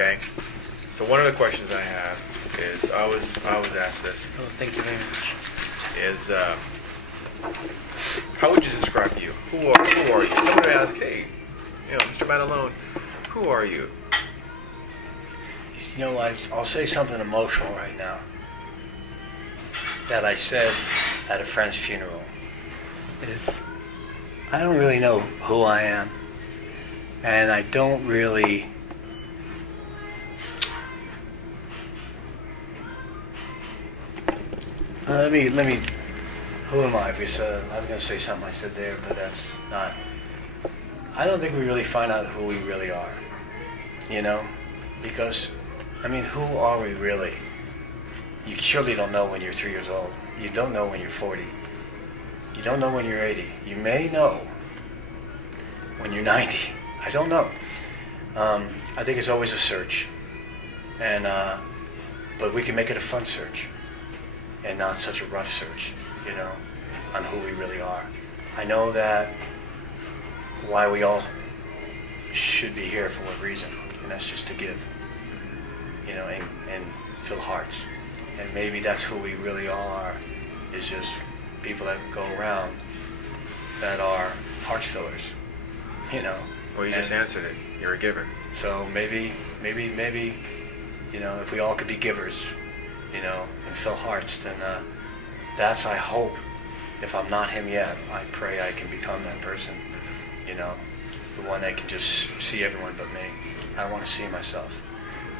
Okay. So one of the questions I have is I was asked this Oh, thank you very much. is how would you describe you? Who are you? Someone would ask, hey, Mr. Madalone, who are you? You know, I'll say something emotional right now that I said at a friend's funeral. Is I don't really know who I am, and I don't really. Let me. Who am I? Because I was going to say something I said there, but that's not. I don't think we really find out who we really are. Because, who are we really? You surely don't know when you're 3 years old. You don't know when you're 40. You don't know when you're 80. You may know when you're 90. I don't know. I think it's always a search, but we can make it a fun search, and not such a rough search, on who we really are. I know that why we all should be here for what reason, and that's just to give, and fill hearts. And maybe that's who we really all are, is just people that go around that are heart fillers, Well, you just answered it. You're a giver. So maybe, if we all could be givers, and fill hearts, then that's, I hope, if I'm not him yet, I pray I can become that person, the one that can just see everyone but me. I don't want to see myself.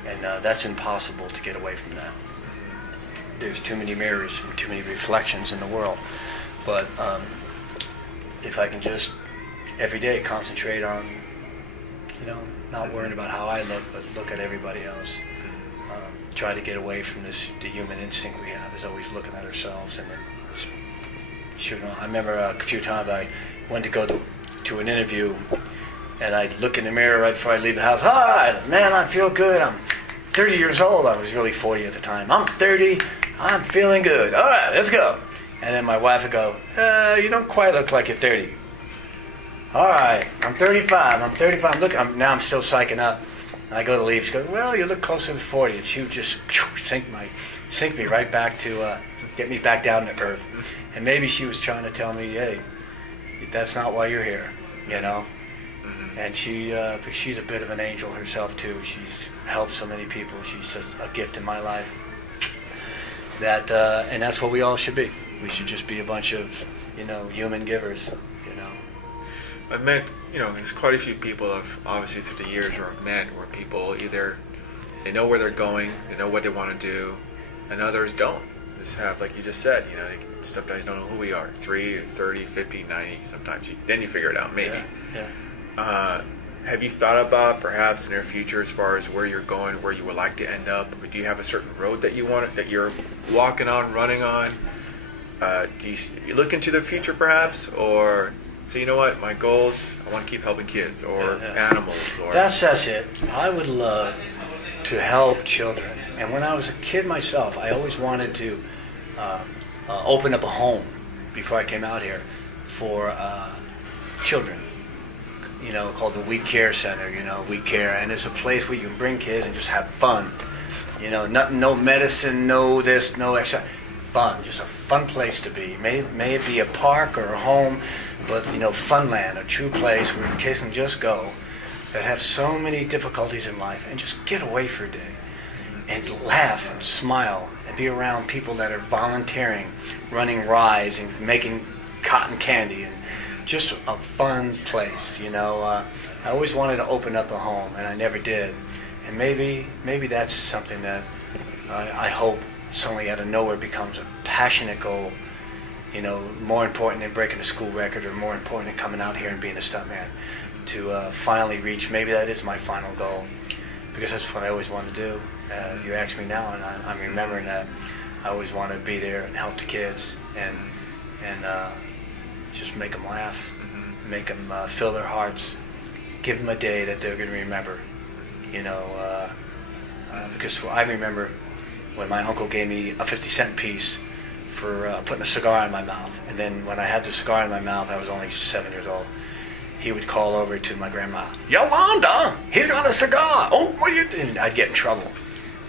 And that's impossible to get away from that. There's too many mirrors and too many reflections in the world. But if I can just every day concentrate on, not worrying about how I look, but look at everybody else. Try to get away from the human instinct we have, is always looking at ourselves and then shooting on. I remember a few times I went to go to an interview, and I'd look in the mirror right before I leave the house. All right, man, I feel good. I'm 30 years old. I was really 40 at the time. I'm 30. I'm feeling good. All right, let's go. And then my wife would go, you don't quite look like you're 30. All right, I'm 35. Look, now I'm still psyching up. And I go to leave. She goes, well, you look closer to 40. And she would just sink me right back to, get me back down to earth. And maybe she was trying to tell me, hey, that's not why you're here, And she's a bit of an angel herself too. She's helped so many people. She's just a gift in my life. And that's what we all should be. We should just be a bunch of, human givers, I've met, there's quite a few people obviously through the years where I've met where people either they know where they're going, they know what they want to do, and others don't. Just have, like you just said, they sometimes don't know who we are. 3, 30, 50, 90, sometimes. Then you figure it out, maybe. Yeah. Have you thought about perhaps in your future as far as where you're going, where you would like to end up? Or do you have a certain road that you're walking on, running on? Do you look into the future perhaps, or say, you know what, my goals, I want to keep helping kids or animals? Or That's it. I would love to help children. And when I was a kid myself, I always wanted to open up a home before I came out here for children, called the We Care Center, We Care. And it's a place where you can bring kids and just have fun. No medicine, no this, no extra. Fun, just a fun place to be. May it be a park or a home, but funland, a true place where kids can just go that have so many difficulties in life and just get away for a day and laugh and smile and be around people that are volunteering, running rides and making cotton candy, and just a fun place. I always wanted to open up a home, and I never did. And maybe that's something that I hope suddenly out of nowhere becomes a passionate goal, more important than breaking a school record, or more important than coming out here and being a stuntman, to finally reach. Maybe that is my final goal, because that's what I always wanted to do. You ask me now, and I'm remembering that I always want to be there and help the kids, and just make them laugh, make them fill their hearts, give them a day that they're going to remember, because I remember when my uncle gave me a 50-cent piece for putting a cigar in my mouth. And then when I had the cigar in my mouth, I was only 7 years old. he would call over to my grandma, Yolanda, he got a cigar. Oh, what are you doing? I'd get in trouble.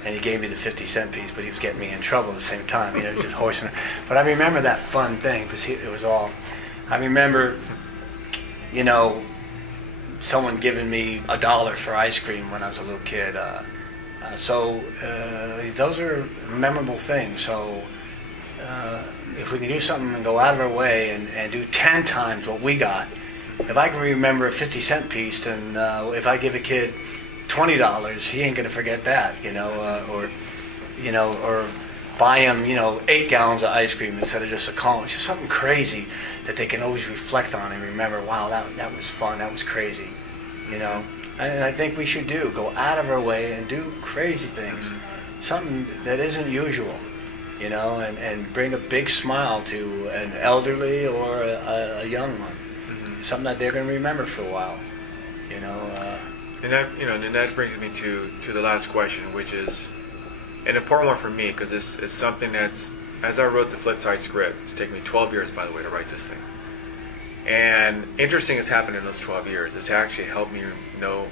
And he gave me the 50-cent piece, but he was getting me in trouble at the same time, just horsing. But I remember that fun thing, because it was all, I remember, someone giving me $1 for ice cream when I was a little kid. So those are memorable things. So if we can do something and go out of our way and do 10 times what we got, if I can remember a 50-cent piece, then if I give a kid $20, he ain't gonna forget that, or buy him, 8 gallons of ice cream instead of just a cone. It's just something crazy that they can always reflect on and remember. Wow, that was fun. That was crazy, And I think we should go out of our way and do crazy things, something that isn't usual, and bring a big smile to an elderly or a young one. Something that they're going to remember for a while, And that brings me to the last question, which is an important one for me, because this is something that's, as I wrote the Flipside script, it's taken me 12 years, by the way, to write this thing. And interesting has happened in those 12 years. It's actually helped me know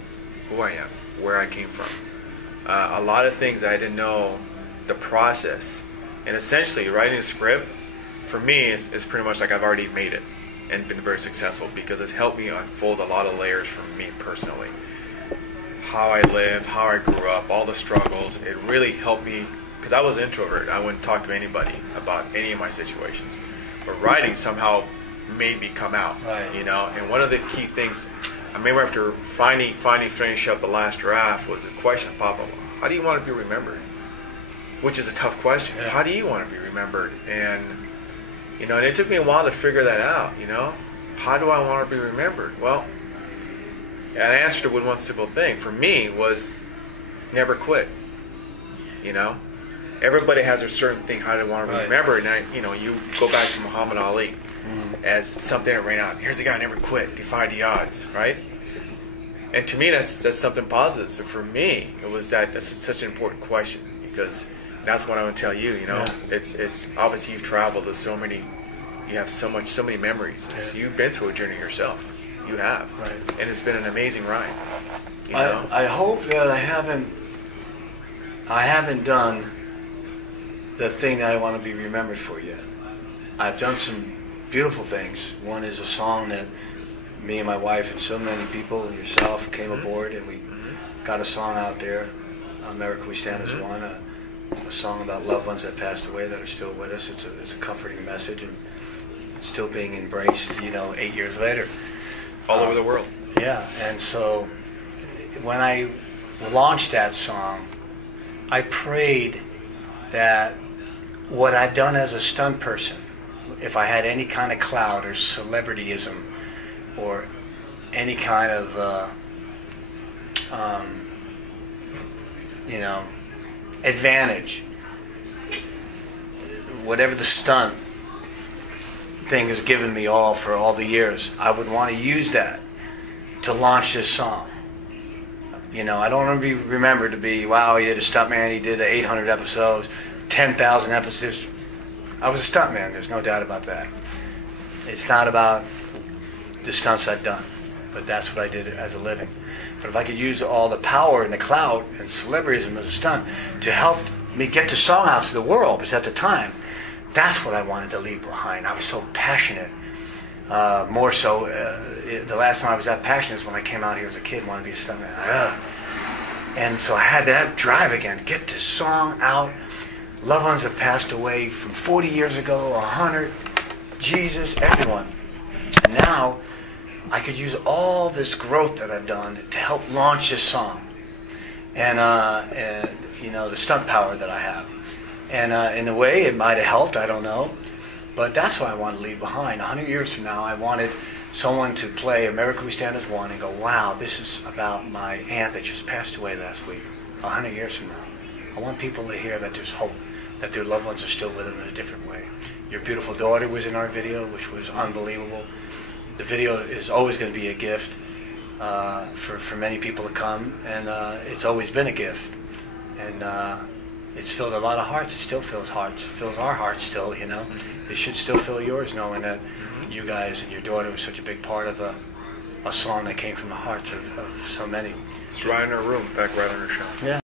who I am, where I came from. A lot of things I didn't know, the process. And essentially, writing a script, for me, is pretty much like I've already made it and been very successful, because it's helped me unfold a lot of layers for me personally. How I live, how I grew up, all the struggles. It really helped me, because I was an introvert. I wouldn't talk to anybody about any of my situations. But writing somehow made me come out, right. And one of the key things, I remember after finally finish up the last draft, was the question popped up: how do you want to be remembered? Which is a tough question. Yeah. How do you want to be remembered? And and it took me a while to figure that out. How do I want to be remembered? Well, an answer to one simple thing for me was never quit. Everybody has a certain thing how they want to be remembered, and you go back to Muhammad Ali as something that ran out. Here's a guy who never quit, defied the odds, right? And to me, that's something positive. So for me, that's such an important question, because that's what I want to tell you. It's obviously you've traveled to so many, you have so many memories. Yeah. You've been through a journey yourself. You have, right. And it's been an amazing ride. I hope that I haven't done the thing that I want to be remembered for yet. I've done some beautiful things. One is a song that me and my wife and so many people, yourself, came aboard, and we got a song out there. America We Stand as One, a song about loved ones that passed away that are still with us. It's a comforting message, and it's still being embraced, 8 years later. All over the world. Yeah, and so when I launched that song, I prayed that what I've done as a stunt person, if I had any kind of clout or celebrityism or any kind of, advantage, whatever the stunt thing has given me all for all the years, I would want to use that to launch this song. I don't want to be remembered to be, wow, he did a stuntman, he did 800 episodes, 10,000 episodes. I was a stuntman, there's no doubt about that. It's not about the stunts I've done, but that's what I did as a living. But if I could use all the power and the clout and celebrityism as a stunt to help me get the song out to the world, because at the time, that's what I wanted to leave behind. I was so passionate. More so, the last time I was that passionate is when I came out here as a kid and wanted to be a stuntman. And so I had that drive again, get this song out. Loved ones have passed away from 40 years ago, 100, Jesus, everyone. And now I could use all this growth that I've done to help launch this song. And the stunt power that I have. And in a way, it might have helped, I don't know. But that's what I want to leave behind. 100 years from now, I wanted someone to play America We Stand as One and go, wow, this is about my aunt that just passed away last week. 100 years from now. I want people to hear that there's hope, that their loved ones are still with them in a different way. Your beautiful daughter was in our video, which was unbelievable. The video is always going to be a gift for many people to come, and it's always been a gift. And it's filled a lot of hearts. It still fills hearts. It fills our hearts still, It should still fill yours, knowing that you guys and your daughter was such a big part of a song that came from the hearts of so many. It's right in her room, in fact, right on her shelf. Yeah.